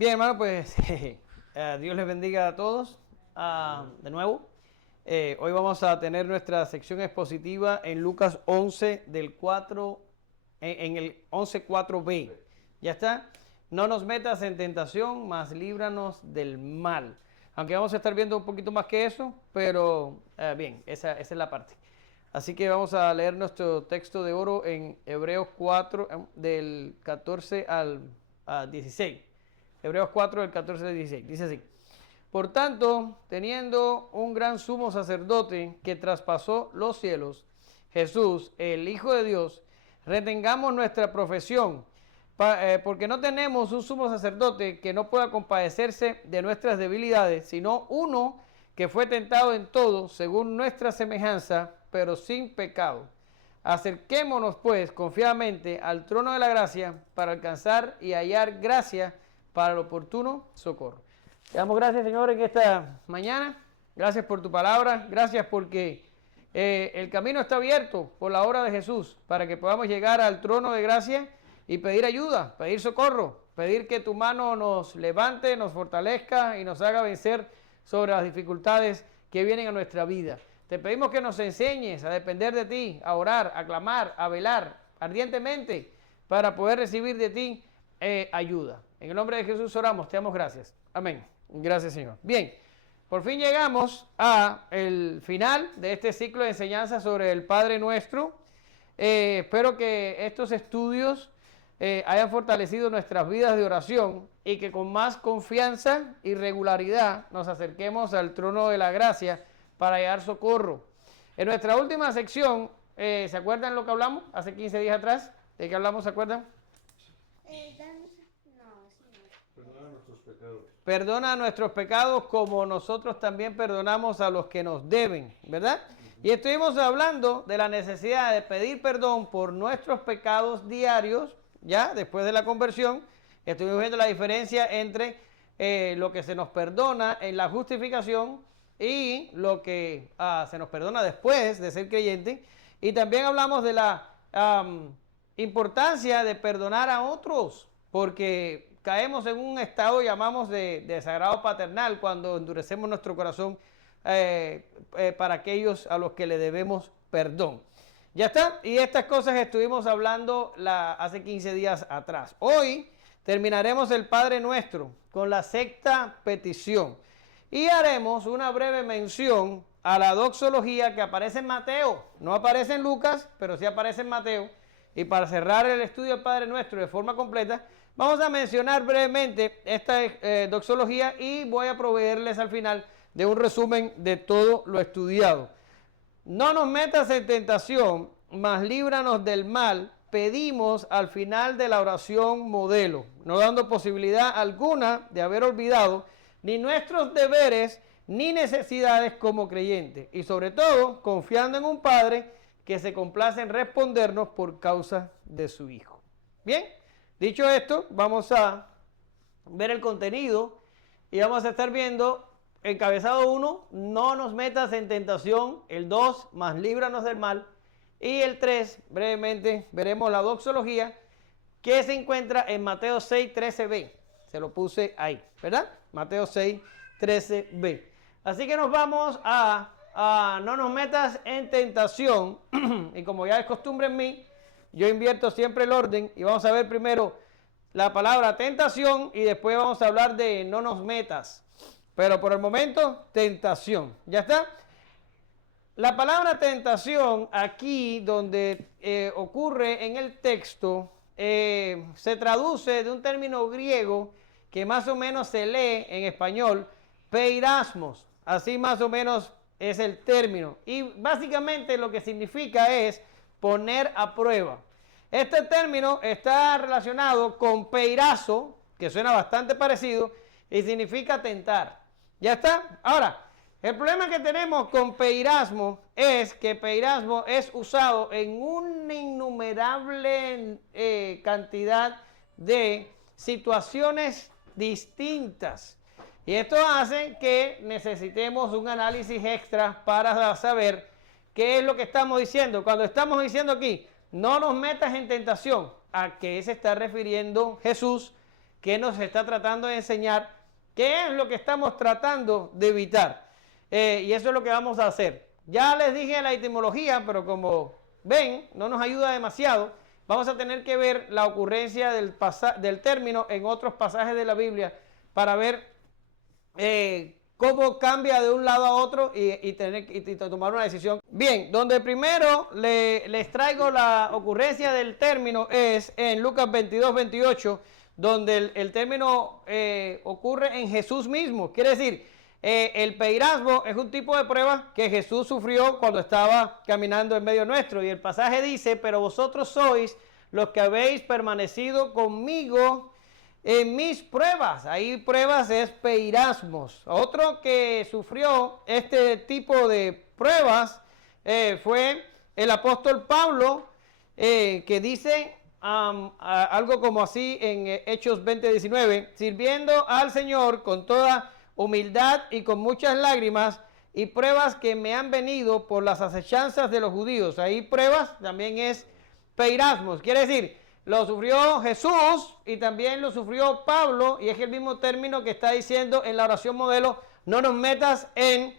Bien, hermano, pues Dios les bendiga a todos de nuevo. Hoy vamos a tener nuestra sección expositiva en Lucas 11 del 4, en el 11:4b. ¿Ya está? No nos metas en tentación, mas líbranos del mal. Aunque vamos a estar viendo un poquito más que eso, pero bien, esa es la parte. Así que vamos a leer nuestro texto de oro en Hebreos 4, del 14 al 16. Hebreos 4, del 14 al 16. Dice así: Por tanto, teniendo un gran sumo sacerdote que traspasó los cielos, Jesús, el Hijo de Dios, retengamos nuestra profesión, porque no tenemos un sumo sacerdote que no pueda compadecerse de nuestras debilidades, sino uno que fue tentado en todo, según nuestra semejanza, pero sin pecado. Acerquémonos, pues, confiadamente al trono de la gracia, para alcanzar y hallar gracia para el oportuno socorro. Te damos gracias, Señor, en esta mañana. Gracias por tu palabra. Gracias porque el camino está abierto por la obra de Jesús para que podamos llegar al trono de gracia y pedir ayuda, pedir socorro, pedir que tu mano nos levante, nos fortalezca y nos haga vencer sobre las dificultades que vienen a nuestra vida. Te pedimos que nos enseñes a depender de ti, a orar, a clamar, a velar ardientemente para poder recibir de ti ayuda. En el nombre de Jesús oramos, te damos gracias. Amén. Gracias, Señor. Bien, por fin llegamos a el final de este ciclo de enseñanza sobre el Padre Nuestro. Espero que estos estudios hayan fortalecido nuestras vidas de oración y que con más confianza y regularidad nos acerquemos al trono de la gracia para hallar socorro. En nuestra última sección, ¿se acuerdan lo que hablamos hace 15 días atrás? ¿De qué hablamos, se acuerdan? Perdona nuestros pecados. Perdona nuestros pecados como nosotros también perdonamos a los que nos deben, ¿verdad? Y estuvimos hablando de la necesidad de pedir perdón por nuestros pecados diarios, ya después de la conversión. Estuvimos viendo la diferencia entre lo que se nos perdona en la justificación y lo que se nos perdona después de ser creyente. Y también hablamos de la importancia de perdonar a otros, porque caemos en un estado, llamamos de desagrado paternal, cuando endurecemos nuestro corazón para aquellos a los que le debemos perdón. Ya está, y estas cosas estuvimos hablando hace 15 días atrás. Hoy terminaremos el Padre Nuestro con la sexta petición y haremos una breve mención a la doxología que aparece en Mateo. No aparece en Lucas, pero sí aparece en Mateo. Y para cerrar el estudio del Padre Nuestro de forma completa, vamos a mencionar brevemente esta doxología y voy a proveerles al final de un resumen de todo lo estudiado. No nos metas en tentación, mas líbranos del mal, pedimos al final de la oración modelo, no dando posibilidad alguna de haber olvidado ni nuestros deberes ni necesidades como creyentes, y sobre todo confiando en un Padre que se complace en respondernos por causa de su Hijo. Bien, dicho esto, vamos a ver el contenido y vamos a estar viendo encabezado 1, no nos metas en tentación; el 2, mas líbranos del mal; y el 3, brevemente veremos la doxología que se encuentra en Mateo 6:13b. Se lo puse ahí, ¿verdad? Mateo 6:13b. Así que nos vamos a no nos metas en tentación. Y como ya es costumbre en mí, yo invierto siempre el orden y vamos a ver primero la palabra tentación y después vamos a hablar de no nos metas. Pero por el momento, tentación. ¿Ya está? La palabra tentación aquí donde ocurre en el texto se traduce de un término griego que más o menos se lee en español, peirasmos. Así más o menos es el término. Y básicamente lo que significa es poner a prueba. Este término está relacionado con peirazo, que suena bastante parecido, y significa tentar. ¿Ya está? Ahora, el problema que tenemos con peirasmo es que peirasmo es usado en una innumerable cantidad de situaciones distintas. Y esto hace que necesitemos un análisis extra para saber qué es lo que estamos diciendo. Cuando estamos diciendo aquí, no nos metas en tentación, ¿a qué se está refiriendo Jesús qué nos está tratando de enseñar, qué es lo que estamos tratando de evitar. Y eso es lo que vamos a hacer. Ya les dije la etimología, pero como ven, no nos ayuda demasiado. Vamos a tener que ver la ocurrencia del término en otros pasajes de la Biblia para ver cómo cambia de un lado a otro y tomar una decisión. Bien, donde primero les traigo la ocurrencia del término es en Lucas 22, 28, donde el término ocurre en Jesús mismo. Quiere decir, el peirasmo es un tipo de prueba que Jesús sufrió cuando estaba caminando en medio nuestro. Y el pasaje dice, pero vosotros sois los que habéis permanecido conmigo en mis pruebas. Ahí pruebas es peirasmos. Otro que sufrió este tipo de pruebas fue el apóstol Pablo, que dice algo como así en Hechos 20:19, sirviendo al Señor con toda humildad y con muchas lágrimas y pruebas que me han venido por las acechanzas de los judíos. Ahí pruebas también es peirasmos. Quiere decir, lo sufrió Jesús y también lo sufrió Pablo, y es el mismo término que está diciendo en la oración modelo: no nos metas en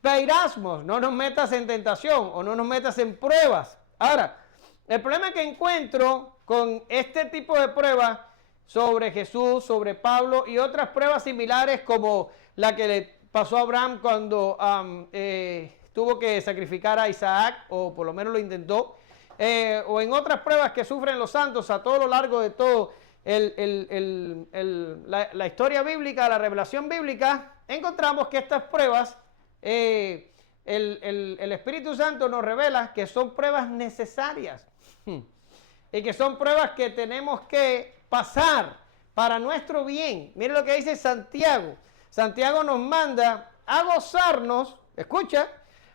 peirasmos, no nos metas en tentación o no nos metas en pruebas. Ahora, el problema que encuentro con este tipo de pruebas sobre Jesús, sobre Pablo y otras pruebas similares como la que le pasó a Abraham cuando tuvo que sacrificar a Isaac, o por lo menos lo intentó, o en otras pruebas que sufren los santos a todo lo largo de todo la historia bíblica, la revelación bíblica, encontramos que estas pruebas, el Espíritu Santo nos revela que son pruebas necesarias y que son pruebas que tenemos que pasar para nuestro bien. Miren lo que dice Santiago. Santiago nos manda a gozarnos, escucha,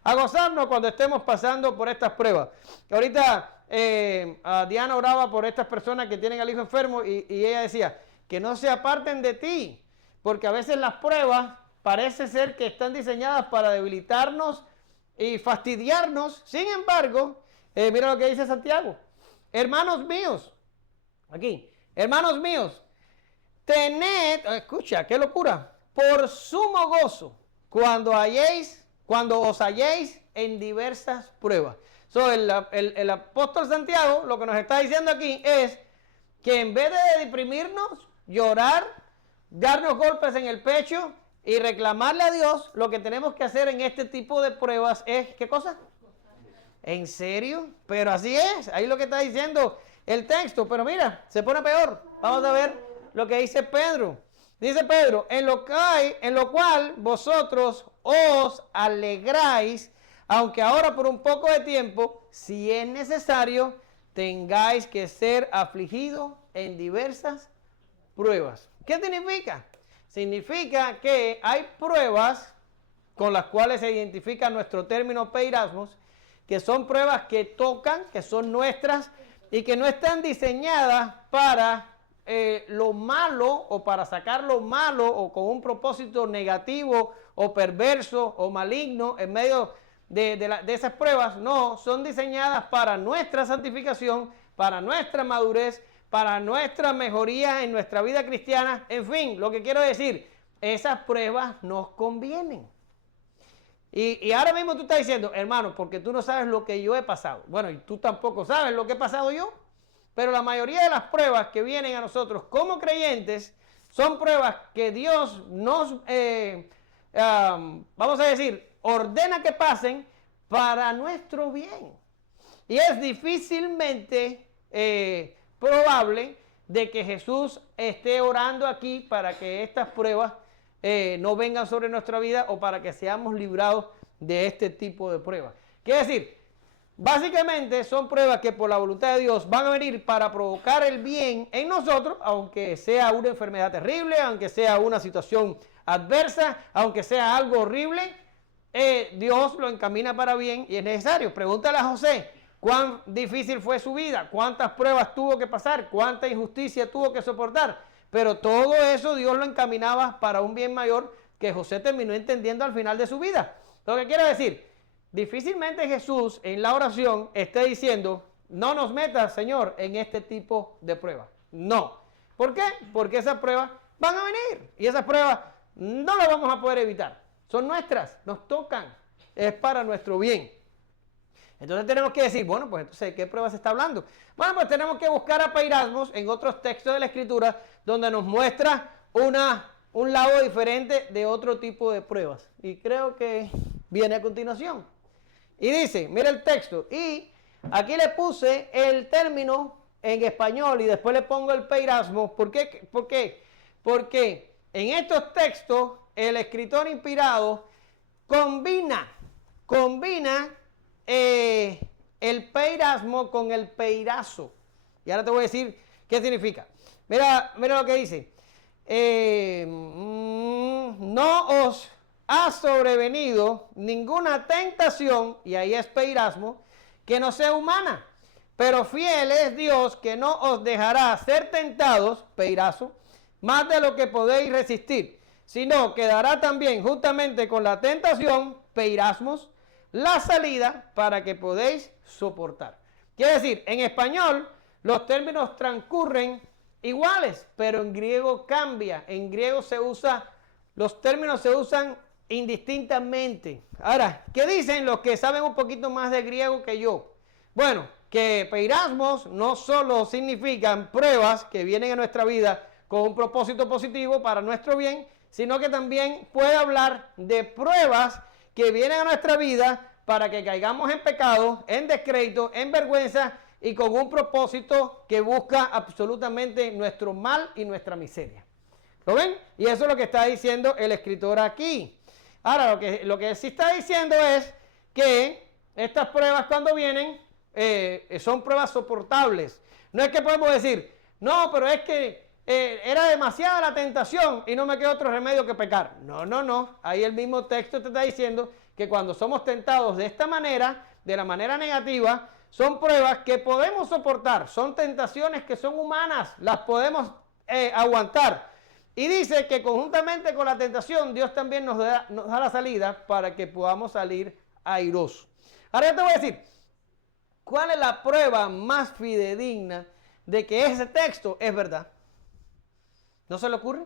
a gozarnos cuando estemos pasando por estas pruebas. Ahorita Diana oraba por estas personas que tienen al hijo enfermo y ella decía, que no se aparten de ti, porque a veces las pruebas parece ser que están diseñadas para debilitarnos y fastidiarnos. Sin embargo, mira lo que dice Santiago. Hermanos míos, aquí, hermanos míos, tened, escucha, qué locura, por sumo gozo cuando os halléis en diversas pruebas. El apóstol Santiago lo que nos está diciendo aquí es que en vez de deprimirnos, llorar, darnos golpes en el pecho y reclamarle a Dios, lo que tenemos que hacer en este tipo de pruebas es, ¿qué cosa? ¿En serio? Pero así es, ahí lo que está diciendo el texto. Pero mira, se pone peor. Vamos a ver lo que dice Pedro. Dice Pedro, en lo cual vosotros os alegráis, aunque ahora por un poco de tiempo, si es necesario, tengáis que ser afligidos en diversas pruebas. ¿Qué significa? Significa que hay pruebas con las cuales se identifica nuestro término peirasmos, que son pruebas que tocan, que son nuestras y que no están diseñadas para lo malo o para sacar lo malo o con un propósito negativo o perverso o maligno en medio de esas pruebas. No, son diseñadas para nuestra santificación, para nuestra madurez, para nuestra mejoría en nuestra vida cristiana. En fin, lo que quiero decir, esas pruebas nos convienen. Y ahora mismo tú estás diciendo, hermano, porque tú no sabes lo que yo he pasado. Bueno, y tú tampoco sabes lo que he pasado yo. Pero la mayoría de las pruebas que vienen a nosotros como creyentes son pruebas que Dios nos, vamos a decir, ordena que pasen para nuestro bien. Y es difícilmente probable de que Jesús esté orando aquí para que estas pruebas no vengan sobre nuestra vida o para que seamos librados de este tipo de pruebas. Quiere decir, básicamente son pruebas que por la voluntad de Dios van a venir para provocar el bien en nosotros, aunque sea una enfermedad terrible, aunque sea una situación adversa, aunque sea algo horrible, Dios lo encamina para bien y es necesario. Pregúntale a José, ¿cuán difícil fue su vida? ¿Cuántas pruebas tuvo que pasar? ¿Cuánta injusticia tuvo que soportar? Pero todo eso Dios lo encaminaba para un bien mayor que José terminó entendiendo al final de su vida. Lo que quiero decir, difícilmente Jesús en la oración esté diciendo, no nos metas, Señor, en este tipo de pruebas. No. ¿Por qué? Porque esas pruebas van a venir y esas pruebas no las vamos a poder evitar. Son nuestras, nos tocan, es para nuestro bien. Entonces tenemos que decir, bueno, pues entonces, ¿de qué pruebas se está hablando? Bueno, pues tenemos que buscar a Peirasmos en otros textos de la Escritura donde nos muestra un lado diferente de otro tipo de pruebas. Y creo que viene a continuación. Y dice, mira el texto, y aquí le puse el término en español y después le pongo el Peirasmos. ¿Por qué? Porque en estos textos el escritor inspirado combina el peirasmo con el peirazo. Y ahora te voy a decir qué significa. Mira lo que dice. No os ha sobrevenido ninguna tentación, y ahí es peirasmo, que no sea humana. Pero fiel es Dios, que no os dejará ser tentados, peirazo, más de lo que podéis resistir, sino que dará también juntamente con la tentación, peirasmos, la salida para que podéis soportar. Quiere decir, en español los términos transcurren iguales, pero en griego cambia. En griego los términos se usan indistintamente. Ahora, ¿qué dicen los que saben un poquito más de griego que yo? Bueno, que peirasmos no solo significan pruebas que vienen a nuestra vida con un propósito positivo para nuestro bien, sino que también puede hablar de pruebas que vienen a nuestra vida para que caigamos en pecado, en descrédito, en vergüenza y con un propósito que busca absolutamente nuestro mal y nuestra miseria. ¿Lo ven? Y eso es lo que está diciendo el escritor aquí. Ahora, lo que sí está diciendo es que estas pruebas cuando vienen son pruebas soportables. No es que podemos decir, no, pero es que era demasiada la tentación y no me queda otro remedio que pecar. No. Ahí el mismo texto te está diciendo que cuando somos tentados de esta manera, de la manera negativa, son pruebas que podemos soportar. Son tentaciones que son humanas, las podemos aguantar. Y dice que conjuntamente con la tentación, Dios también nos da la salida para que podamos salir airosos. Ahora yo te voy a decir, ¿cuál es la prueba más fidedigna de que ese texto es verdad? ¿No se le ocurre?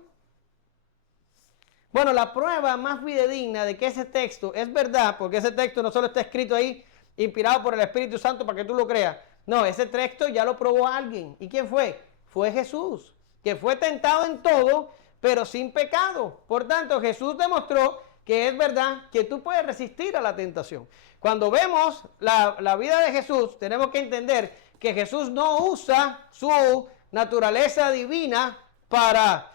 Bueno, la prueba más fidedigna de que ese texto es verdad, porque ese texto no solo está escrito ahí, inspirado por el Espíritu Santo para que tú lo creas. No, ese texto ya lo probó alguien. ¿Y quién fue? Fue Jesús, que fue tentado en todo, pero sin pecado. Por tanto, Jesús demostró que es verdad que tú puedes resistir a la tentación. Cuando vemos la vida de Jesús, tenemos que entender que Jesús no usa su naturaleza divina para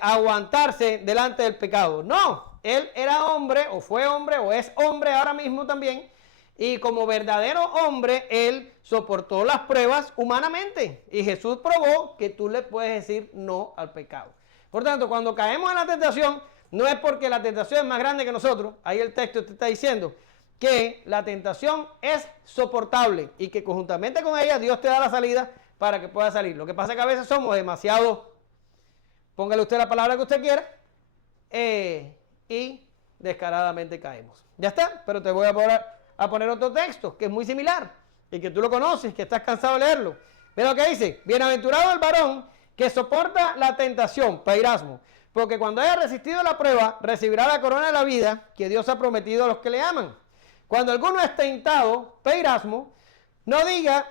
aguantarse delante del pecado. No, él era hombre, o fue hombre, o es hombre ahora mismo también, y como verdadero hombre, él soportó las pruebas humanamente, y Jesús probó que tú le puedes decir no al pecado. Por tanto, cuando caemos en la tentación, no es porque la tentación es más grande que nosotros, ahí el texto te está diciendo que la tentación es soportable, y que conjuntamente con ella Dios te da la salida para que puedas salir. Lo que pasa es que a veces somos demasiado, póngale usted la palabra que usted quiera, y descaradamente caemos. Ya está, pero te voy a poner otro texto que es muy similar y que tú lo conoces, que estás cansado de leerlo. Mira lo que dice: bienaventurado el varón que soporta la tentación, peirasmo, porque cuando haya resistido la prueba, recibirá la corona de la vida que Dios ha prometido a los que le aman. Cuando alguno es tentado, peirasmo, no diga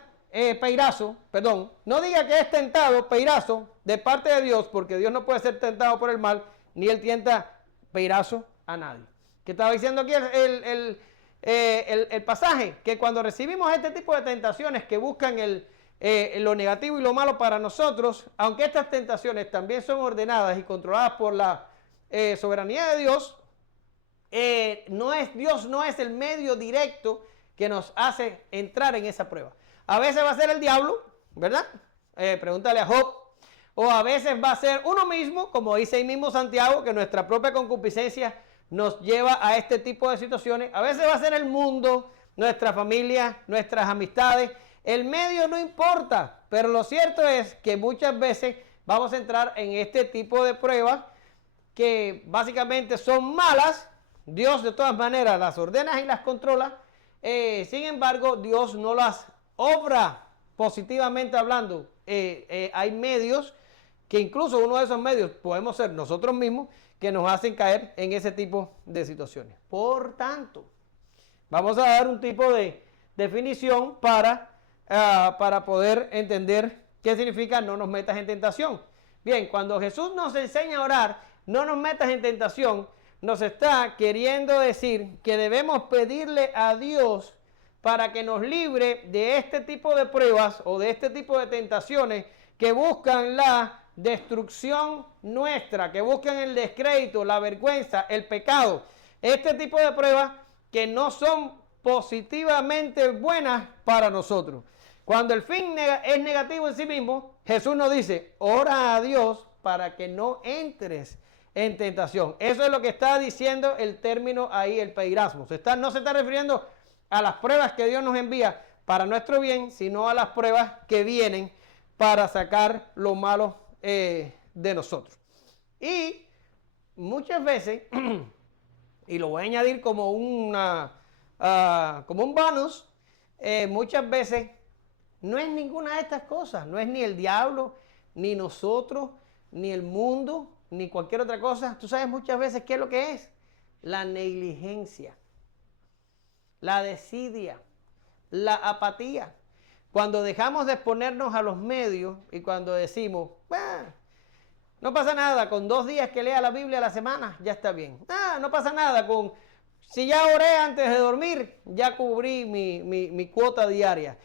no diga que es tentado, peirazo, de parte de Dios, porque Dios no puede ser tentado por el mal, ni él tienta peirazo a nadie. ¿Qué estaba diciendo aquí el pasaje? Que cuando recibimos este tipo de tentaciones que buscan lo negativo y lo malo para nosotros, aunque estas tentaciones también son ordenadas y controladas por la soberanía de Dios, Dios no es el medio directo que nos hace entrar en esa prueba. A veces va a ser el diablo, ¿verdad? Pregúntale a Job. O a veces va a ser uno mismo, como dice ahí mismo Santiago, que nuestra propia concupiscencia nos lleva a este tipo de situaciones. A veces va a ser el mundo, nuestra familia, nuestras amistades. El medio no importa, pero lo cierto es que muchas veces vamos a entrar en este tipo de pruebas que básicamente son malas. Dios de todas maneras las ordena y las controla. Sin embargo, Dios no las obra positivamente hablando. Hay medios que incluso uno de esos medios podemos ser nosotros mismos que nos hacen caer en ese tipo de situaciones. Por tanto, vamos a dar un tipo de definición para poder entender qué significa no nos metas en tentación. Bien, cuando Jesús nos enseña a orar, no nos metas en tentación, nos está queriendo decir que debemos pedirle a Dios para que nos libre de este tipo de pruebas o de este tipo de tentaciones que buscan la destrucción nuestra, que buscan el descrédito, la vergüenza, el pecado. Este tipo de pruebas que no son positivamente buenas para nosotros. Cuando el fin es negativo en sí mismo, Jesús nos dice, ora a Dios para que no entres en tentación. Eso es lo que está diciendo el término ahí, el peirasmo. No se está refiriendo a las pruebas que Dios nos envía para nuestro bien, sino a las pruebas que vienen para sacar lo malo de nosotros. Y muchas veces, y lo voy a añadir como como un bonus, muchas veces no es ninguna de estas cosas, no es ni el diablo, ni nosotros, ni el mundo, ni cualquier otra cosa. Tú sabes muchas veces qué es lo que es: la negligencia, la desidia, la apatía. Cuando dejamos de exponernos a los medios y cuando decimos, no pasa nada, con 2 días que lea la Biblia a la semana, ya está bien. No pasa nada, si ya oré antes de dormir, ya cubrí mi cuota diaria.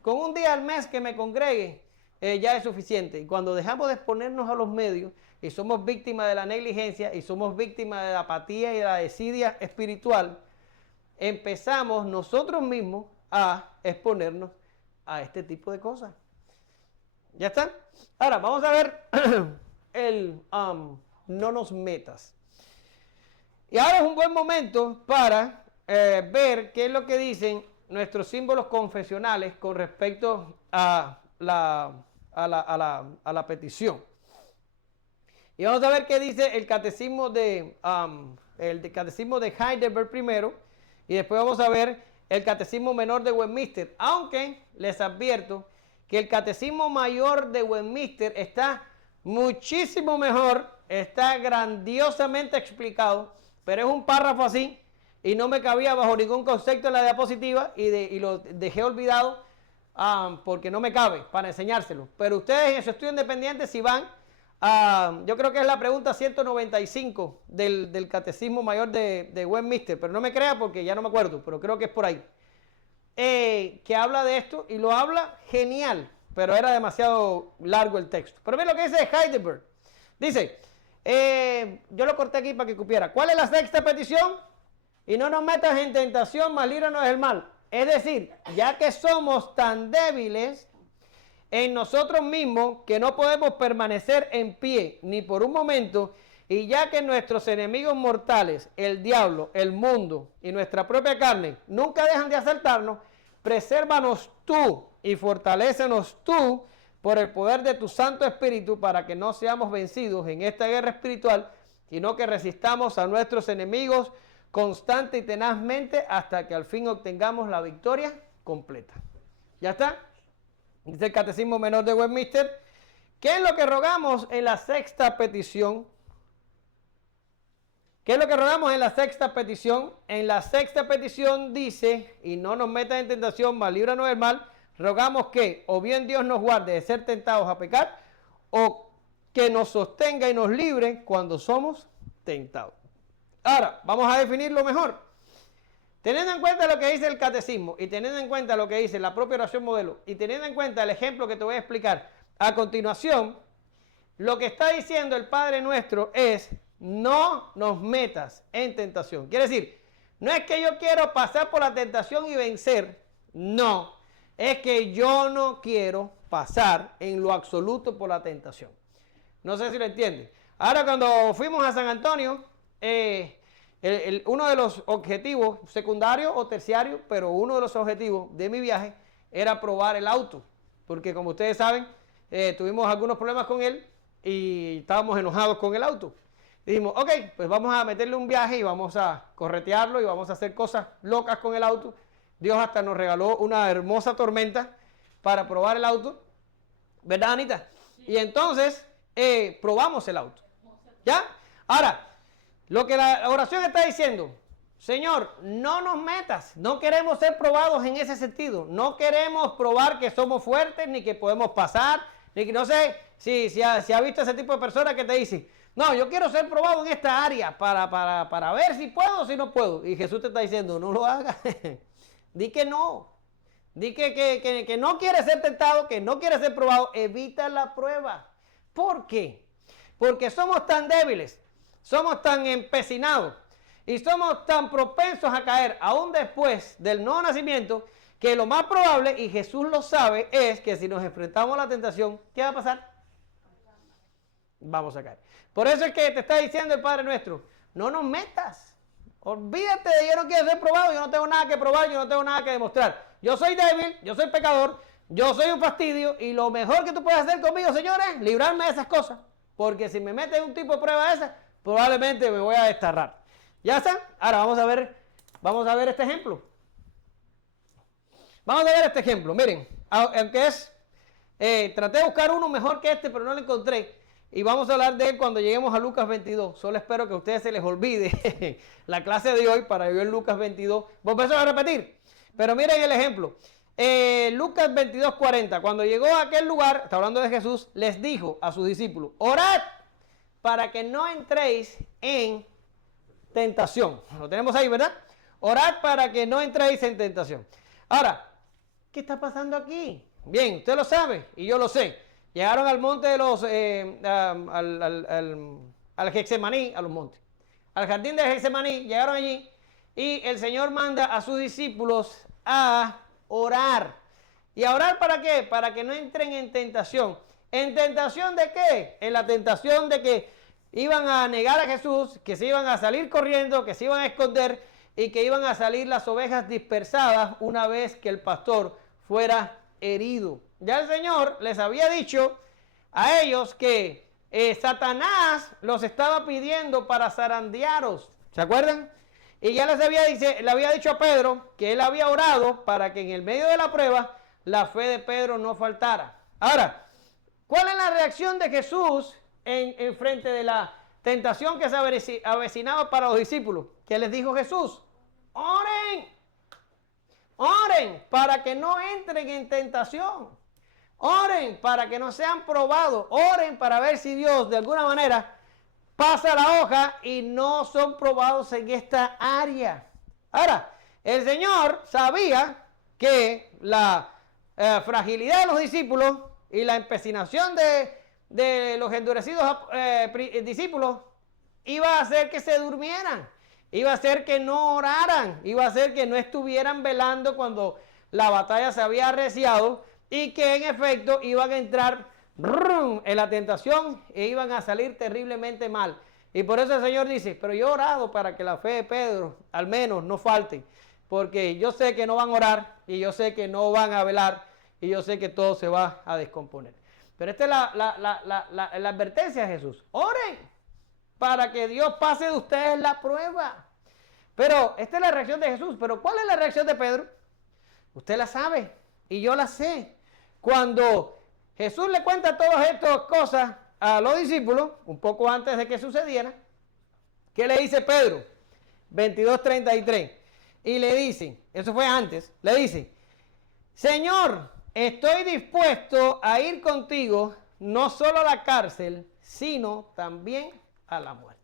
Con 1 día al mes que me congregue, ya es suficiente. Y cuando dejamos de exponernos a los medios y somos víctimas de la negligencia y somos víctimas de la apatía y de la desidia espiritual, empezamos nosotros mismos a exponernos a este tipo de cosas. ¿Ya está? Ahora, vamos a ver no nos metas. Y ahora es un buen momento para ver qué es lo que dicen nuestros símbolos confesionales con respecto a la petición. Y vamos a ver qué dice el catecismo de Heidelberg primero, y después vamos a ver el catecismo menor de Westminster. Aunque les advierto que el catecismo mayor de Westminster está muchísimo mejor, está grandiosamente explicado, pero es un párrafo así y no me cabía bajo ningún concepto en la diapositiva y lo dejé olvidado porque no me cabe para enseñárselo. Pero ustedes en su estudio independiente, si van, yo creo que es la pregunta 195 del Catecismo Mayor de Westminster, pero no me crea porque ya no me acuerdo, pero creo que es por ahí, que habla de esto y lo habla genial, pero era demasiado largo el texto. Pero miren lo que dice Heidelberg. Dice, yo lo corté aquí para que cupiera. ¿Cuál es la sexta petición? Y no nos metas en tentación, mas líbranos del mal. Es decir, ya que somos tan débiles en nosotros mismos que no podemos permanecer en pie ni por un momento, y ya que nuestros enemigos mortales, el diablo, el mundo y nuestra propia carne, nunca dejan de asaltarnos, presérvanos tú y fortalécenos tú por el poder de tu Santo Espíritu para que no seamos vencidos en esta guerra espiritual, sino que resistamos a nuestros enemigos constante y tenazmente hasta que al fin obtengamos la victoria completa. ¿Ya está? Dice el Catecismo Menor de Westminster. ¿Qué es lo que rogamos en la sexta petición? ¿Qué es lo que rogamos en la sexta petición? En la sexta petición dice, y no nos metas en tentación, mas líbranos del mal. Rogamos que o bien Dios nos guarde de ser tentados a pecar, o que nos sostenga y nos libre cuando somos tentados. Ahora, vamos a definirlo mejor. Teniendo en cuenta lo que dice el catecismo y teniendo en cuenta lo que dice la propia oración modelo y teniendo en cuenta el ejemplo que te voy a explicar a continuación, lo que está diciendo el Padre Nuestro es: no nos metas en tentación. Quiere decir, no es que yo quiero pasar por la tentación y vencer, no, es que yo no quiero pasar en lo absoluto por la tentación. No sé si lo entienden. Ahora, cuando fuimos a San Antonio, uno de los objetivos secundarios o terciarios, pero uno de los objetivos de mi viaje era probar el auto, porque como ustedes saben, tuvimos algunos problemas con él y estábamos enojados con el auto. Dijimos, ok, pues vamos a meterle un viaje y vamos a corretearlo y vamos a hacer cosas locas con el auto. Dios hasta nos regaló una hermosa tormenta para probar el auto. ¿Verdad, Anita? Sí. Y entonces probamos el auto. ¿Ya? Ahora, lo que la oración está diciendo, Señor, no nos metas, no queremos ser probados en ese sentido, no queremos probar que somos fuertes, ni que podemos pasar, ni que no sé si ha visto ese tipo de personas que te dicen, no, yo quiero ser probado en esta área para ver si puedo o si no puedo. Y Jesús te está diciendo, no lo hagas, di que no, di que no quieres ser tentado, que no quieres ser probado, evita la prueba. ¿Por qué? Porque somos tan débiles, somos tan empecinados y somos tan propensos a caer aún después del nuevo nacimiento, que lo más probable, y Jesús lo sabe, es que si nos enfrentamos a la tentación, ¿qué va a pasar? Vamos a caer. Por eso es que te está diciendo el Padre Nuestro, no nos metas. Olvídate de yo no quiero ser probado, yo no tengo nada que probar, yo no tengo nada que demostrar. Yo soy débil, yo soy pecador, yo soy un fastidio y lo mejor que tú puedes hacer conmigo, señores, es librarme de esas cosas. Porque si me metes en un tipo de prueba de esas, probablemente me voy a destarrar. ¿Ya está? Ahora vamos a ver este ejemplo. Vamos a ver este ejemplo. Miren, aunque traté de buscar uno mejor que este, pero no lo encontré. Y vamos a hablar de él cuando lleguemos a Lucas 22. Solo espero que a ustedes se les olvide la clase de hoy para ver Lucas 22. Volvemos a repetir. Pero miren el ejemplo. Lucas 22:40. Cuando llegó a aquel lugar, está hablando de Jesús, les dijo a sus discípulos, orad para que no entréis en tentación. Lo tenemos ahí, ¿verdad? Orad para que no entréis en tentación. Ahora, ¿qué está pasando aquí? Bien, usted lo sabe y yo lo sé. Llegaron al monte de los, al Getsemaní, a los montes, al jardín de Getsemaní, llegaron allí y el Señor manda a sus discípulos a orar. ¿Y a orar para qué? Para que no entren en tentación. ¿En tentación de qué? En la tentación de que iban a negar a Jesús, que se iban a salir corriendo, que se iban a esconder y que iban a salir las ovejas dispersadas una vez que el pastor fuera herido. Ya el Señor les había dicho a ellos que Satanás los estaba pidiendo para zarandearos. ¿Se acuerdan? Y ya le había dicho a Pedro que él había orado para que en el medio de la prueba la fe de Pedro no faltara. Ahora, ¿cuál es la reacción de Jesús en frente de la tentación que se avecinaba para los discípulos? ¿Qué les dijo Jesús? Oren. Oren para que no entren en tentación. Oren para que no sean probados. Oren para ver si Dios de alguna manera pasa la hoja y no son probados en esta área. Ahora, el Señor sabía que la fragilidad de los discípulos y la empecinación de los endurecidos discípulos iba a hacer que se durmieran, iba a hacer que no oraran, iba a hacer que no estuvieran velando cuando la batalla se había arreciado y que en efecto iban a entrar en la tentación e iban a salir terriblemente mal. Y por eso el Señor dice, pero yo he orado para que la fe de Pedro al menos no falte, porque yo sé que no van a orar y yo sé que no van a velar y yo sé que todo se va a descomponer. Pero esta es la advertencia de Jesús. Oren para que Dios pase de ustedes la prueba. Pero esta es la reacción de Jesús. Pero ¿cuál es la reacción de Pedro? Usted la sabe y yo la sé. Cuando Jesús le cuenta todas estas cosas a los discípulos, un poco antes de que sucediera, ¿qué le dice Pedro? 22:33. Y le dice, eso fue antes, le dice, Señor, estoy dispuesto a ir contigo no solo a la cárcel, sino también a la muerte.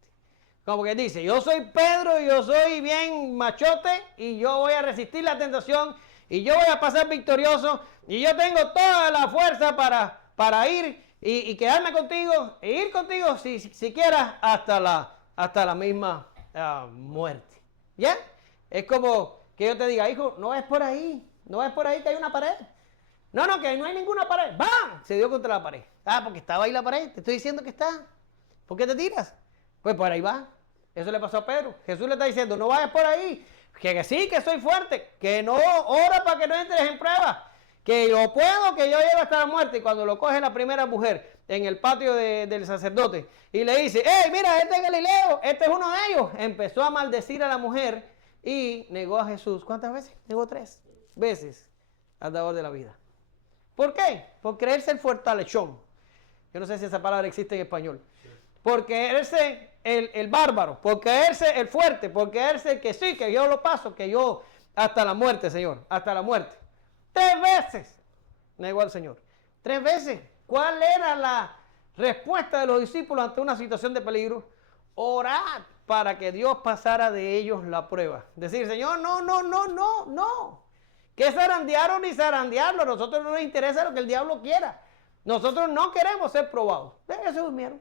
Como que dice, yo soy Pedro, yo soy bien machote y yo voy a resistir la tentación y yo voy a pasar victorioso y yo tengo toda la fuerza para ir y quedarme contigo e ir contigo si quieras hasta la misma muerte. ¿Ya? Es como que yo te diga, hijo, no es por ahí que hay una pared. No, que no hay ninguna pared. ¡Bam! Se dio contra la pared. Porque estaba ahí la pared. Te estoy diciendo que está. ¿Por qué te tiras? Pues por ahí va. Eso le pasó a Pedro. Jesús le está diciendo, no vayas por ahí. Que sí, que soy fuerte. Que no, ora para que no entres en prueba. Que yo puedo, que yo llego hasta la muerte. Y cuando lo coge la primera mujer en el patio del sacerdote y le dice, ¡hey, mira, este es Galileo! Este es uno de ellos. Empezó a maldecir a la mujer y negó a Jesús. ¿Cuántas veces? Negó 3 veces al dador de la vida. ¿Por qué? Por creerse el fortalechón. Yo no sé si esa palabra existe en español. Por creerse el bárbaro, por creerse el fuerte, por creerse el que sí, que yo lo paso, que yo hasta la muerte, Señor, hasta la muerte. 3 veces negó al Señor. 3 veces. ¿Cuál era la respuesta de los discípulos ante una situación de peligro? Orar para que Dios pasara de ellos la prueba. Decir, Señor, no. Que zarandearon ni zarandearlo. A nosotros no nos interesa lo que el diablo quiera. Nosotros no queremos ser probados. Se durmieron.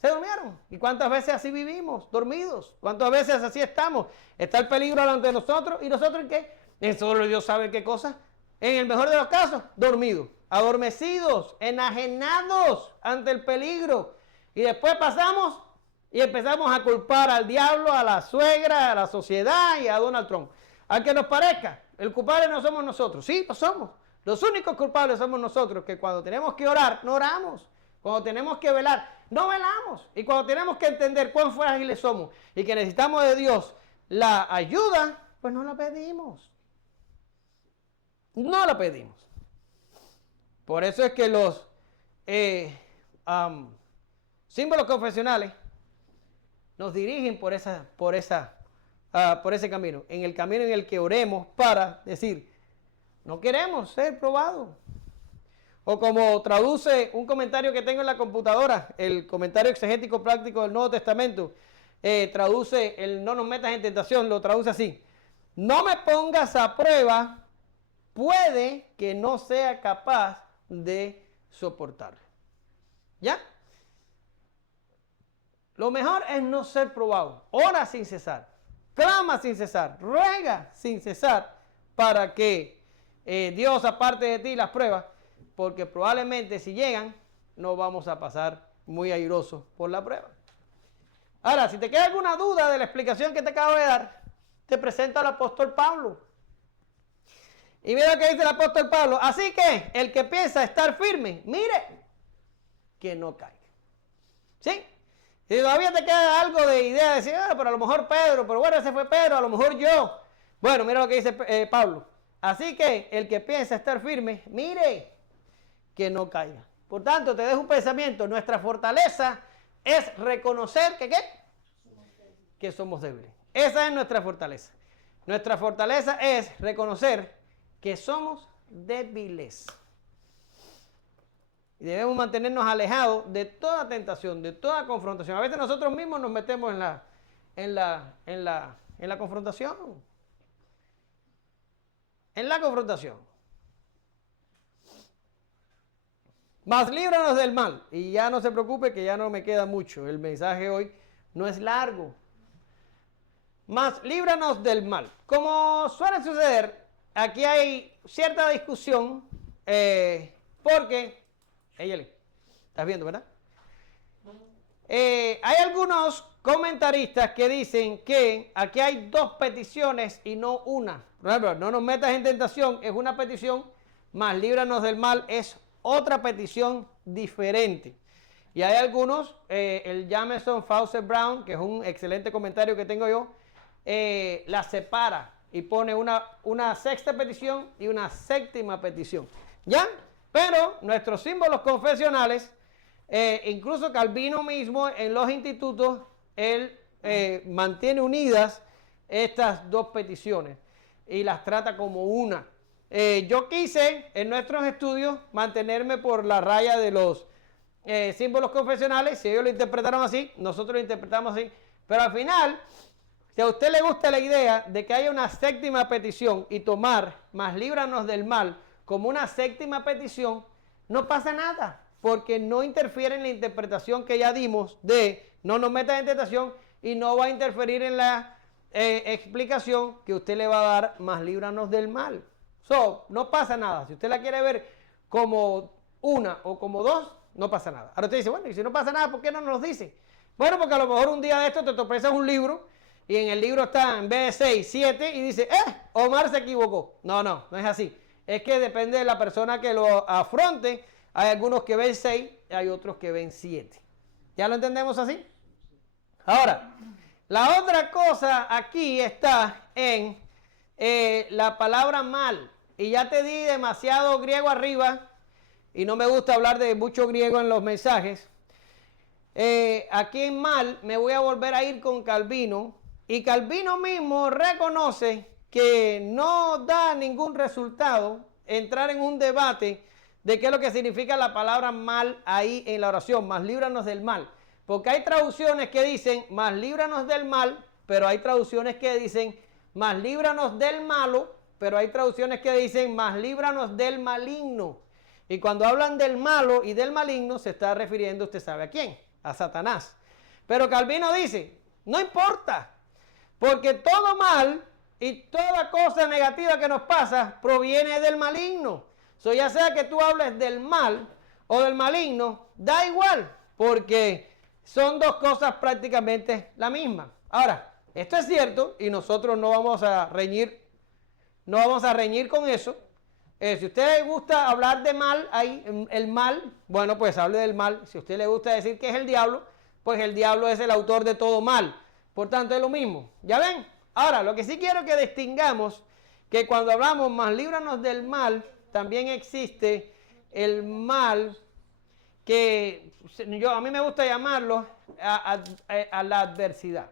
Se durmieron. ¿Y cuántas veces así vivimos? Dormidos. ¿Cuántas veces así estamos? Está el peligro delante de nosotros. ¿Y nosotros en qué? En solo Dios sabe qué cosa. En el mejor de los casos, dormidos, adormecidos, enajenados ante el peligro. Y después pasamos y empezamos a culpar al diablo, a la suegra, a la sociedad y a Donald Trump. Al que nos parezca, el culpable no somos nosotros. Sí, lo somos. Los únicos culpables somos nosotros, que cuando tenemos que orar, no oramos. Cuando tenemos que velar, no velamos. Y cuando tenemos que entender cuán frágiles somos y que necesitamos de Dios la ayuda, pues no la pedimos. No la pedimos. Por eso es que los símbolos confesionales nos dirigen por ese camino. En el camino en el que oremos para decir, no queremos ser probados. O como traduce un comentario que tengo en la computadora, el comentario exegético práctico del Nuevo Testamento, traduce el no nos metas en tentación, lo traduce así. No me pongas a prueba, puede que no sea capaz de soportarlo. ¿Ya? Lo mejor es no ser probado. Ora sin cesar, clama sin cesar, ruega sin cesar para que Dios aparte de ti las pruebas, porque probablemente si llegan no vamos a pasar muy airosos por la prueba. Ahora, si te queda alguna duda de la explicación que te acabo de dar, te presento al apóstol Pablo. Y mira lo que dice el apóstol Pablo. Así que el que piensa estar firme, mire que no caiga. ¿Sí? Si todavía te queda algo de idea de decir, pero a lo mejor Pedro, pero bueno, ese fue Pedro, a lo mejor yo. Bueno, mira lo que dice Pablo. Así que el que piensa estar firme, mire que no caiga. Por tanto, te dejo un pensamiento. Nuestra fortaleza es reconocer que ¿qué? Que somos débiles. Esa es nuestra fortaleza. Nuestra fortaleza es reconocer que somos débiles. Y debemos mantenernos alejados de toda tentación, de toda confrontación. A veces nosotros mismos nos metemos en la confrontación. En la confrontación. Mas líbranos del mal. Y ya no se preocupe que ya no me queda mucho. El mensaje hoy no es largo. Mas líbranos del mal. Como suele suceder, aquí hay cierta discusión porque... Eyeli, ¿estás viendo, verdad? Hay algunos comentaristas que dicen que aquí hay 2 peticiones y no una. Por ejemplo, no nos metas en tentación es una petición, más líbranos del mal es otra petición diferente. Y hay algunos, el Jameson Fawcett Brown, que es un excelente comentario que tengo yo, la separa y pone una sexta petición y una séptima petición. ¿Ya? Pero nuestros símbolos confesionales, incluso Calvino mismo en los institutos, él mantiene unidas estas 2 peticiones y las trata como una. Yo quise en nuestros estudios mantenerme por la raya de los símbolos confesionales. Si ellos lo interpretaron así, nosotros lo interpretamos así. Pero al final, si a usted le gusta la idea de que haya una séptima petición y tomar más líbranos del mal como una séptima petición, no pasa nada, porque no interfiere en la interpretación que ya dimos de no nos metas en tentación y no va a interferir en la explicación que usted le va a dar más líbranos del mal. No pasa nada. Si usted la quiere ver como una o como 2, no pasa nada. Ahora usted dice, bueno, y si no pasa nada, ¿por qué no nos dice? Bueno, porque a lo mejor un día de esto te tropezas un libro y en el libro está en vez de 6, 7 y dice, Omar se equivocó. No es así. Es que depende de la persona que lo afronte. Hay algunos que ven 6 y hay otros que ven 7. ¿Ya lo entendemos así? Ahora, la otra cosa aquí está en la palabra mal. Y ya te di demasiado griego arriba y no me gusta hablar de mucho griego en los mensajes, aquí en mal me voy a volver a ir con Calvino, y Calvino mismo reconoce que no da ningún resultado entrar en un debate de qué es lo que significa la palabra mal ahí en la oración, más líbranos del mal. Porque hay traducciones que dicen, más líbranos del mal, pero hay traducciones que dicen, más líbranos del malo, pero hay traducciones que dicen, más líbranos del maligno. Y cuando hablan del malo y del maligno, se está refiriendo, usted sabe a quién, a Satanás. Pero Calvino dice, no importa, porque todo mal y toda cosa negativa que nos pasa proviene del maligno. Ya sea que tú hables del mal o del maligno, da igual, porque son dos cosas prácticamente la misma. Ahora, esto es cierto y nosotros no vamos a reñir con eso. Si a usted le gusta hablar de mal, el mal, bueno, pues hable del mal. Si a usted le gusta decir que es el diablo, pues el diablo es el autor de todo mal. Por tanto, es lo mismo. ¿Ya ven? Ahora, lo que sí quiero que distingamos, que cuando hablamos más líbranos del mal, también existe el mal que a mí me gusta llamarlo a la adversidad.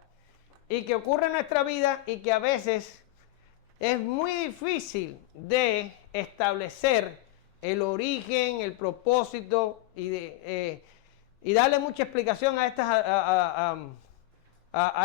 Y que ocurre en nuestra vida y que a veces es muy difícil de establecer el origen, el propósito y darle mucha explicación a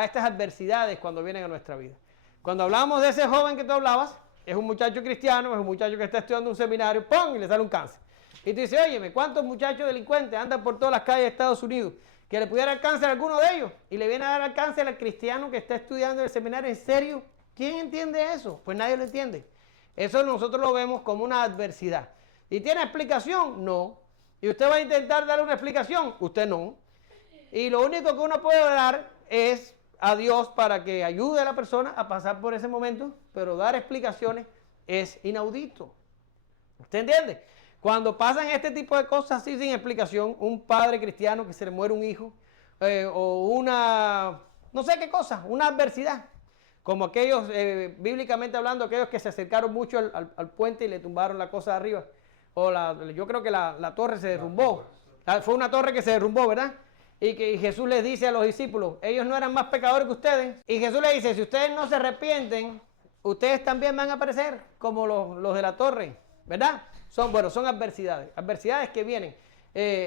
estas adversidades cuando vienen a nuestra vida. Cuando hablamos de ese joven que tú hablabas, es un muchacho cristiano, es un muchacho que está estudiando un seminario, ¡pum!, y le sale un cáncer. Y tú dices, óyeme, ¿cuántos muchachos delincuentes andan por todas las calles de Estados Unidos que le pudiera dar cáncer a alguno de ellos? Y le viene a dar el cáncer al cristiano que está estudiando el seminario. ¿En serio? ¿Quién entiende eso? Pues nadie lo entiende. Eso nosotros lo vemos como una adversidad. ¿Y tiene explicación? No. ¿Y usted va a intentar darle una explicación? Usted no. Y lo único que uno puede dar es a Dios para que ayude a la persona a pasar por ese momento, pero dar explicaciones es inaudito. ¿Usted entiende? Cuando pasan este tipo de cosas así sin explicación, un padre cristiano que se le muere un hijo, o una, no sé qué cosa, una adversidad, como aquellos, bíblicamente hablando, aquellos que se acercaron mucho al puente y le tumbaron la cosa de arriba, o yo creo que la torre se derrumbó, fue una torre que se derrumbó, ¿verdad? Y que Jesús les dice a los discípulos, ellos no eran más pecadores que ustedes, y Jesús les dice, si ustedes no se arrepienten, ustedes también van a aparecer como los de la torre, ¿verdad? Son adversidades que vienen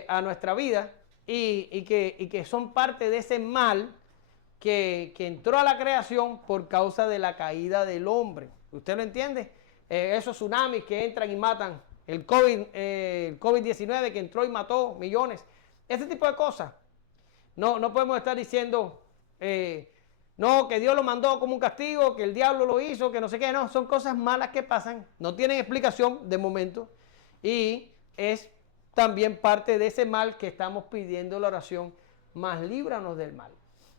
a nuestra vida y que son parte de ese mal que entró a la creación por causa de la caída del hombre. ¿Usted lo entiende? Esos tsunamis que entran y matan, el COVID-19 que entró y mató millones, ese tipo de cosas. No podemos estar diciendo, no, que Dios lo mandó como un castigo, que el diablo lo hizo, que no sé qué. No, son cosas malas que pasan, no tienen explicación de momento y es también parte de ese mal que estamos pidiendo la oración, más líbranos del mal.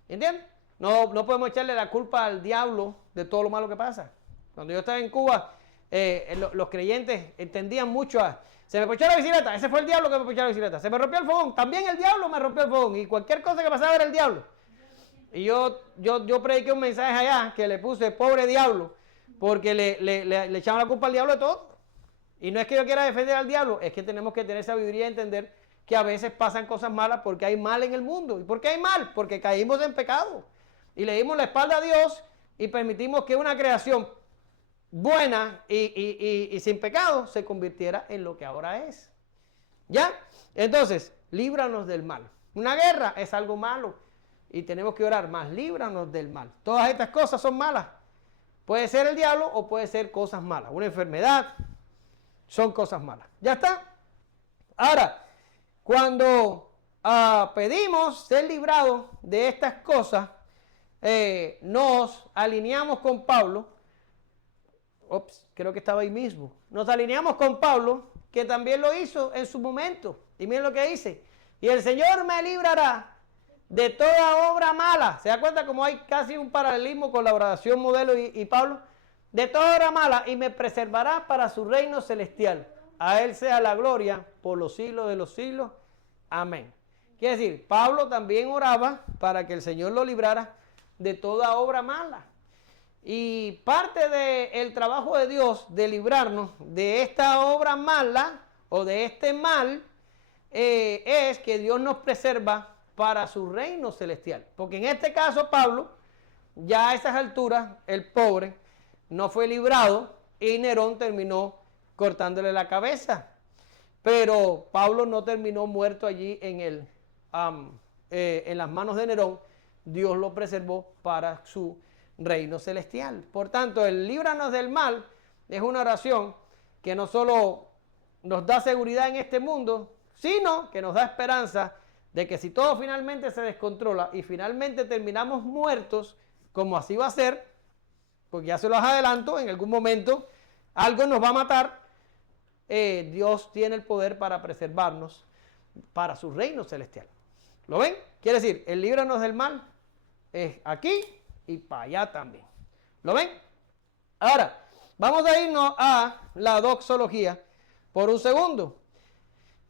¿Entiendes? No podemos echarle la culpa al diablo de todo lo malo que pasa. Cuando yo estaba en Cuba, los creyentes entendían mucho se me ponchó la bicicleta, ese fue el diablo que me ponchó la bicicleta. Se me rompió el fogón, también el diablo me rompió el fogón. Y cualquier cosa que pasaba era el diablo. Y yo prediqué un mensaje allá que le puse, pobre diablo, porque le echaban la culpa al diablo de todo. Y no es que yo quiera defender al diablo, es que tenemos que tener sabiduría y entender que a veces pasan cosas malas porque hay mal en el mundo. ¿Y por qué hay mal? Porque caímos en pecado. Y le dimos la espalda a Dios y permitimos que una creación buena y sin pecado se convirtiera en lo que ahora es. ¿Ya? Entonces, líbranos del mal. Una guerra es algo malo y tenemos que orar más, líbranos del mal. Todas estas cosas son malas. Puede ser el diablo o puede ser cosas malas. Una enfermedad son cosas malas. ¿Ya está? Ahora, cuando pedimos ser librados de estas cosas, nos alineamos con Pablo. Creo que estaba ahí mismo. Nos alineamos con Pablo, que también lo hizo en su momento. Y miren lo que dice. Y el Señor me librará de toda obra mala. ¿Se da cuenta como hay casi un paralelismo con la oración modelo y Pablo? De toda obra mala y me preservará para su reino celestial. A Él sea la gloria por los siglos de los siglos. Amén. Quiere decir, Pablo también oraba para que el Señor lo librara de toda obra mala. Y parte del trabajo de Dios de librarnos de esta obra mala o de este mal es que Dios nos preserva para su reino celestial. Porque en este caso Pablo, ya a esas alturas, el pobre no fue librado y Nerón terminó cortándole la cabeza. Pero Pablo no terminó muerto allí en las manos de Nerón. Dios lo preservó para su reino celestial. Por tanto, el líbranos del mal es una oración que no solo nos da seguridad en este mundo, sino que nos da esperanza de que si todo finalmente se descontrola y finalmente terminamos muertos, como así va a ser, porque ya se los adelanto, en algún momento algo nos va a matar, Dios tiene el poder para preservarnos para su reino celestial. ¿Lo ven? Quiere decir, el líbranos del mal es aquí y para allá también. ¿Lo ven? Ahora, vamos a irnos a la doxología por un segundo.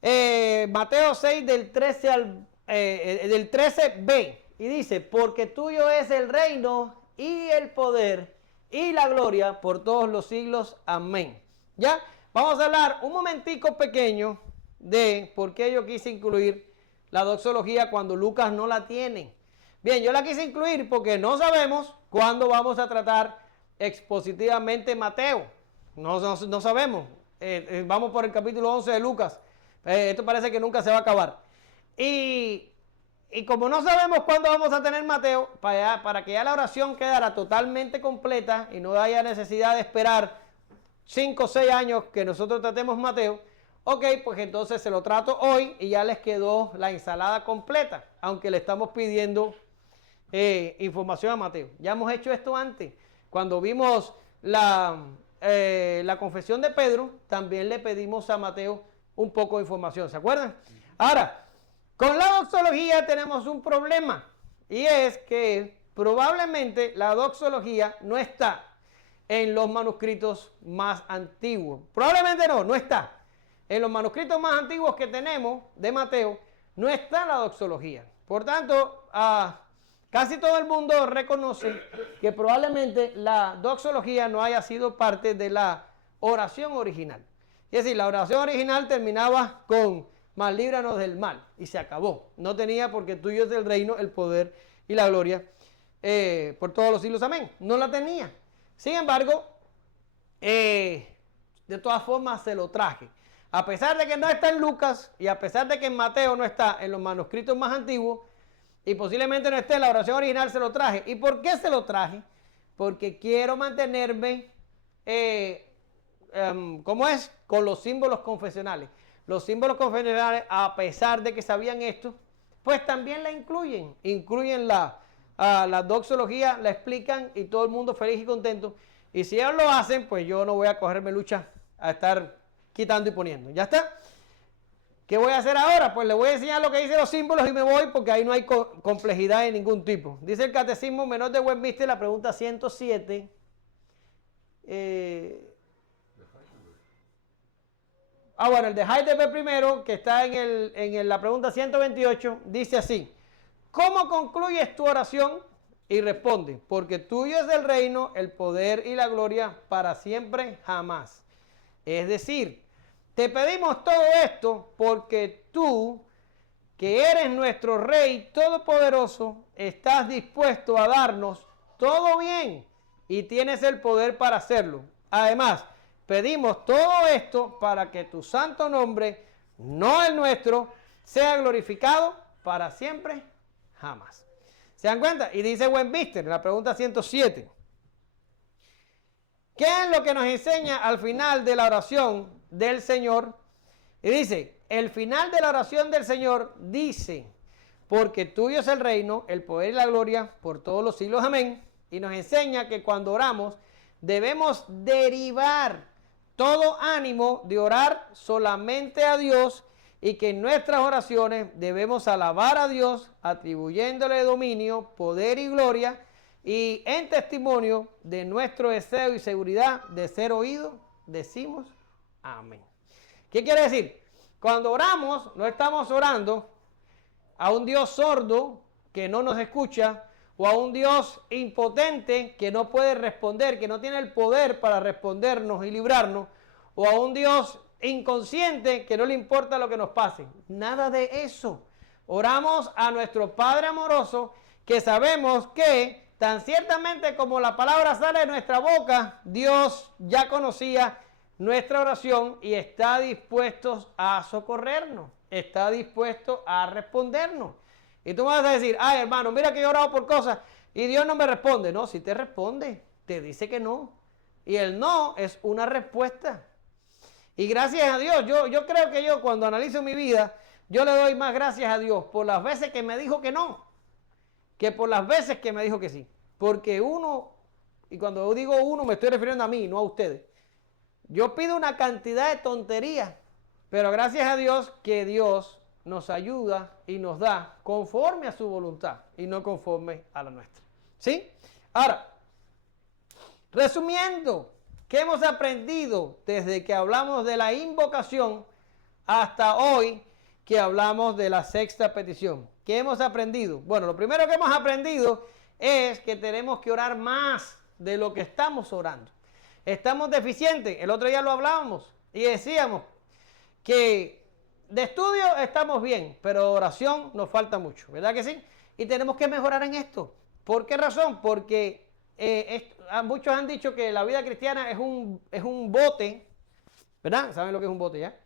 Mateo 6 del 13b, y dice, porque tuyo es el reino y el poder y la gloria por todos los siglos. Amén. ¿Ya? Vamos a hablar un momentico pequeño de por qué yo quise incluir la doxología cuando Lucas no la tiene. Bien, yo la quise incluir porque no sabemos cuándo vamos a tratar expositivamente Mateo. No sabemos. Vamos por el capítulo 11 de Lucas. Esto parece que nunca se va a acabar. Y como no sabemos cuándo vamos a tener Mateo, para que ya la oración quedara totalmente completa y no haya necesidad de esperar 5 o 6 años que nosotros tratemos Mateo, ok, pues entonces se lo trato hoy y ya les quedó la ensalada completa, aunque le estamos pidiendo información a Mateo. Ya hemos hecho esto antes. Cuando vimos la confesión de Pedro, también le pedimos a Mateo un poco de información, ¿se acuerdan? Ahora, con la doxología tenemos un problema, y es que probablemente la doxología no está en los manuscritos más antiguos. Probablemente no está. En los manuscritos más antiguos que tenemos de Mateo, no está la doxología. Por tanto, casi todo el mundo reconoce que probablemente la doxología no haya sido parte de la oración original. Es decir, la oración original terminaba con mas líbranos del mal y se acabó. No tenía porque tuyo es el reino, el poder y la gloria por todos los siglos. Amén. No la tenía. Sin embargo, de todas formas se lo traje. A pesar de que no está en Lucas y a pesar de que en Mateo no está en los manuscritos más antiguos y posiblemente no esté en la oración original, se lo traje. ¿Y por qué se lo traje? Porque quiero mantenerme, ¿cómo es? Con los símbolos confesionales. Los símbolos confesionales, a pesar de que sabían esto, pues también la incluyen. Incluyen la doxología, la explican y todo el mundo feliz y contento. Y si ellos lo hacen, pues yo no voy a cogerme lucha a estar quitando y poniendo. ¿Ya está? ¿Qué voy a hacer ahora? Pues le voy a enseñar lo que dicen los símbolos y me voy porque ahí no hay complejidad de ningún tipo. Dice el Catecismo Menor de Westminster, la pregunta 107. Bueno, el de Heidelberg primero, que está en la pregunta 128, dice así. ¿Cómo concluyes tu oración? Y responde, porque tuyo es el reino, el poder y la gloria para siempre, jamás. Es decir, te pedimos todo esto porque tú, que eres nuestro Rey Todopoderoso, estás dispuesto a darnos todo bien y tienes el poder para hacerlo. Además, pedimos todo esto para que tu santo nombre, no el nuestro, sea glorificado para siempre, jamás. ¿Se dan cuenta? Y dice Westminster en la pregunta 107. ¿Qué es lo que nos enseña al final de la oración del Señor? Y dice, el final de la oración del Señor dice, porque tuyo es el reino, el poder y la gloria por todos los siglos, amén. Y nos enseña que cuando oramos debemos derivar todo ánimo de orar solamente a Dios y que en nuestras oraciones debemos alabar a Dios atribuyéndole dominio, poder y gloria y en testimonio de nuestro deseo y seguridad de ser oídos, decimos amén. ¿Qué quiere decir? Cuando oramos, no estamos orando a un Dios sordo que no nos escucha o a un Dios impotente que no puede responder, que no tiene el poder para respondernos y librarnos, o a un Dios inconsciente que no le importa lo que nos pase. Nada de eso. Oramos a nuestro Padre amoroso, que sabemos que tan ciertamente como la palabra sale de nuestra boca, Dios ya conocía nuestra oración y está dispuesto a socorrernos, está dispuesto a respondernos. Y tú me vas a decir, ay hermano, mira que yo he orado por cosas y Dios no me responde. No, si te responde, te dice que no. Y el no es una respuesta. Y gracias a Dios, yo creo que yo cuando analizo mi vida, yo le doy más gracias a Dios por las veces que me dijo que no, que por las veces que me dijo que sí. Porque uno, y cuando yo digo uno me estoy refiriendo a mí, no a ustedes. Yo pido una cantidad de tonterías, pero gracias a Dios que Dios nos ayuda y nos da conforme a su voluntad y no conforme a la nuestra. ¿Sí? Ahora, resumiendo, ¿qué hemos aprendido desde que hablamos de la invocación hasta hoy que hablamos de la sexta petición? ¿Qué hemos aprendido? Bueno, lo primero que hemos aprendido es que tenemos que orar más de lo que estamos orando. Estamos deficientes. El otro día lo hablábamos y decíamos que de estudio estamos bien, pero oración nos falta mucho, ¿verdad que sí? Y tenemos que mejorar en esto. ¿Por qué razón? Porque muchos han dicho que la vida cristiana es un bote, ¿verdad? ¿Saben lo que es un bote ya?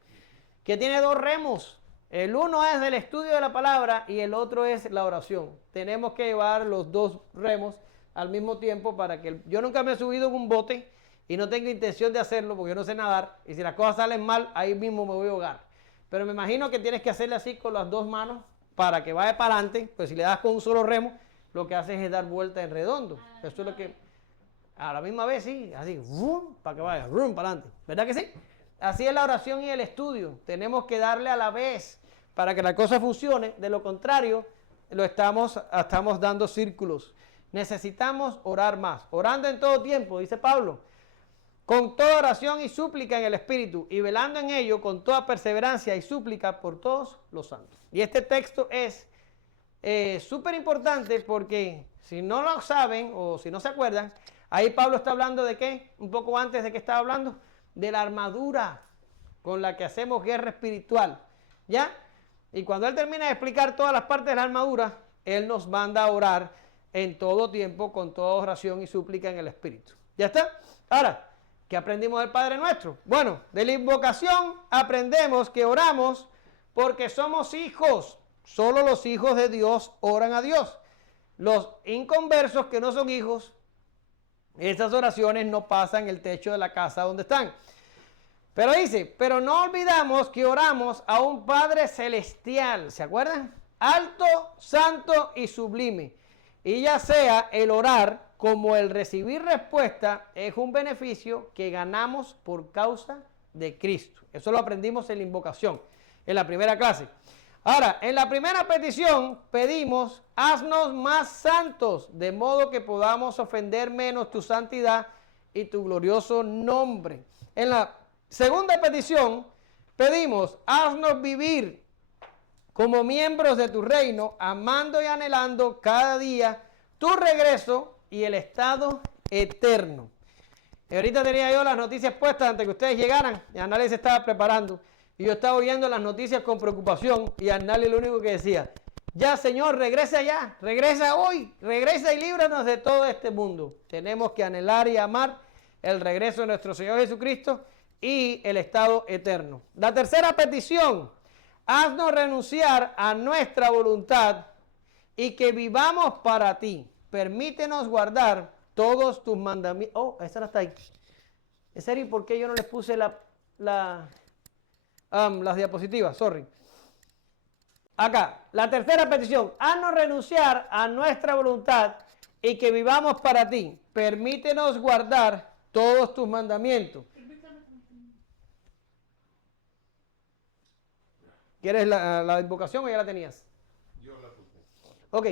Que tiene dos remos. El uno es el estudio de la palabra y el otro es la oración. Tenemos que llevar los dos remos al mismo tiempo para que... Yo nunca me he subido en un bote y no tengo intención de hacerlo porque yo no sé nadar. Y si las cosas salen mal, ahí mismo me voy a ahogar. Pero me imagino que tienes que hacerle así con las dos manos para que vaya para adelante. Pues si le das con un solo remo, lo que haces es dar vuelta en redondo. Eso es lo que... A la misma vez, sí, así, ¡vum! Para que vaya, ¡vum! Para adelante. ¿Verdad que sí? Así es la oración y el estudio. Tenemos que darle a la vez para que la cosa funcione. De lo contrario, estamos dando círculos. Necesitamos orar más. Orando en todo tiempo, dice Pablo. Con toda oración y súplica en el Espíritu. Y velando en ello con toda perseverancia y súplica por todos los santos. Y este texto es súper importante porque si no lo saben o si no se acuerdan, ahí Pablo está hablando de ¿qué? Un poco antes de que estaba hablando de la armadura con la que hacemos guerra espiritual, ¿ya? Y cuando él termina de explicar todas las partes de la armadura, él nos manda a orar en todo tiempo, con toda oración y súplica en el Espíritu. ¿Ya está? Ahora, ¿qué aprendimos del Padre Nuestro? Bueno, de la invocación aprendemos que oramos porque somos hijos. Solo los hijos de Dios oran a Dios. Los inconversos que no son hijos, esas oraciones no pasan el techo de la casa donde están. Pero dice, pero no olvidamos que oramos a un Padre celestial, ¿se acuerdan? Alto, santo y sublime. Y ya sea el orar como el recibir respuesta, es un beneficio que ganamos por causa de Cristo. Eso lo aprendimos en la invocación, en la primera clase. Ahora, en la primera petición pedimos, haznos más santos, de modo que podamos ofender menos tu santidad y tu glorioso nombre. En la segunda petición pedimos, haznos vivir como miembros de tu reino, amando y anhelando cada día tu regreso y el estado eterno. Y ahorita tenía yo las noticias puestas antes que ustedes llegaran, y Arnali se estaba preparando. Y yo estaba oyendo las noticias con preocupación y Arnali lo único que decía, ya Señor, regresa ya, regresa hoy, regresa y líbranos de todo este mundo. Tenemos que anhelar y amar el regreso de nuestro Señor Jesucristo y el estado eterno. La tercera petición, haznos renunciar a nuestra voluntad y que vivamos para ti. Permítenos guardar todos tus mandamientos. Oh, esa está ahí. ¿En serio? ¿Por qué yo no les puse las diapositivas? Sorry. Acá, la tercera petición. Haznos renunciar a nuestra voluntad y que vivamos para ti. Permítenos guardar todos tus mandamientos. ¿Quieres la invocación o ya la tenías? Yo la puse. Ok.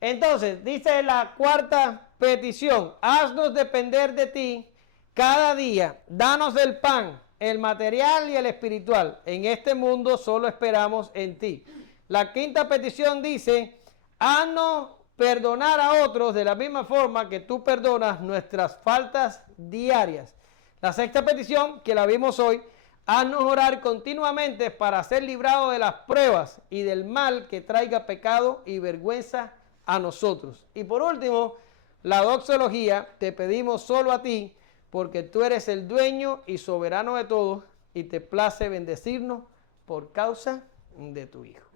Entonces, dice la cuarta petición. Haznos depender de ti cada día. Danos el pan, el material y el espiritual. En este mundo solo esperamos en ti. La quinta petición dice, haznos perdonar a otros de la misma forma que tú perdonas nuestras faltas diarias. La sexta petición, que la vimos hoy, Haznos orar continuamente para ser librados de las pruebas y del mal que traiga pecado y vergüenza a nosotros. Y por último, la doxología, te pedimos solo a ti, porque tú eres el dueño y soberano de todo, y te place bendecirnos por causa de tu Hijo.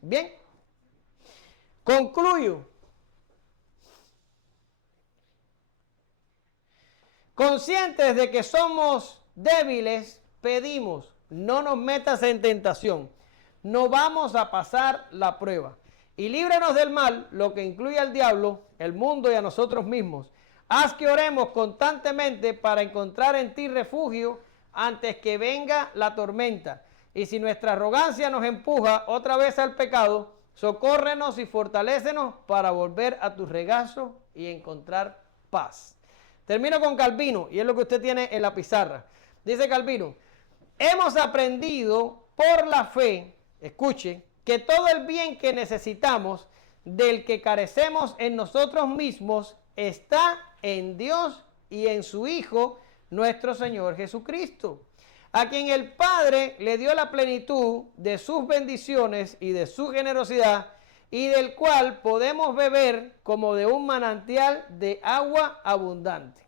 Bien, concluyo. Conscientes de que somos débiles, pedimos, no nos metas en tentación, no vamos a pasar la prueba. Y líbranos del mal, lo que incluye al diablo, el mundo y a nosotros mismos. Haz que oremos constantemente para encontrar en ti refugio antes que venga la tormenta. Y si nuestra arrogancia nos empuja otra vez al pecado, socórrenos y fortalécenos para volver a tu regazo y encontrar paz. Termino con Calvino, y es lo que usted tiene en la pizarra. Dice Calvino, hemos aprendido por la fe, escuche, que todo el bien que necesitamos, del que carecemos en nosotros mismos, está en Dios y en su Hijo, nuestro Señor Jesucristo, a quien el Padre le dio la plenitud de sus bendiciones y de su generosidad, y del cual podemos beber como de un manantial de agua abundante.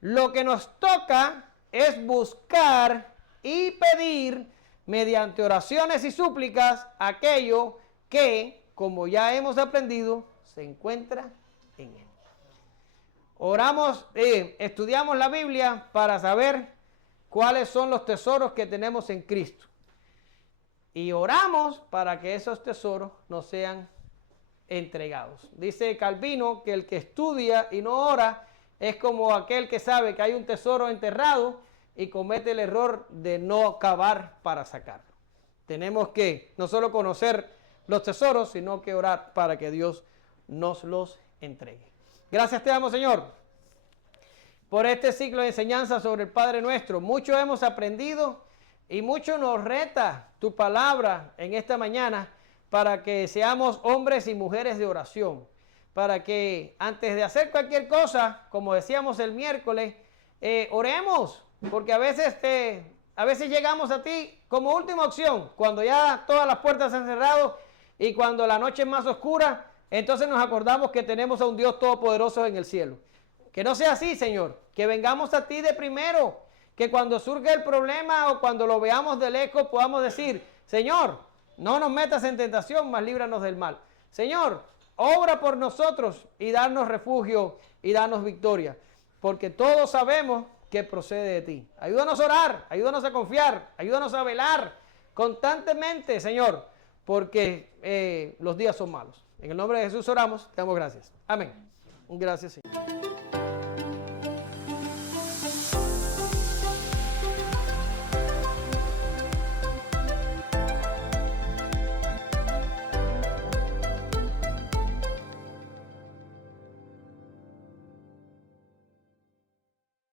Lo que nos toca es buscar y pedir mediante oraciones y súplicas aquello que, como ya hemos aprendido, se encuentra en Él. Oramos, estudiamos la Biblia para saber cuáles son los tesoros que tenemos en Cristo. Y oramos para que esos tesoros nos sean entregados. Dice Calvino que el que estudia y no ora es como aquel que sabe que hay un tesoro enterrado y comete el error de no cavar para sacarlo. Tenemos que no solo conocer los tesoros, sino que orar para que Dios nos los entregue. Gracias te damos, Señor, por este ciclo de enseñanza sobre el Padre Nuestro. Mucho hemos aprendido y mucho nos reta tu palabra en esta mañana para que seamos hombres y mujeres de oración, para que antes de hacer cualquier cosa, como decíamos el miércoles, oremos, porque a veces llegamos a ti como última opción, cuando ya todas las puertas se han cerrado y cuando la noche es más oscura, entonces nos acordamos que tenemos a un Dios todopoderoso en el cielo. Que no sea así, Señor, que vengamos a ti de primero, que cuando surge el problema o cuando lo veamos de lejos podamos decir, Señor, no nos metas en tentación, mas líbranos del mal. Señor, obra por nosotros y darnos refugio y darnos victoria, porque todos sabemos que procede de ti. Ayúdanos a orar, ayúdanos a confiar, ayúdanos a velar constantemente, Señor, porque los días son malos. En el nombre de Jesús oramos, te damos gracias. Amén. Gracias, Señor.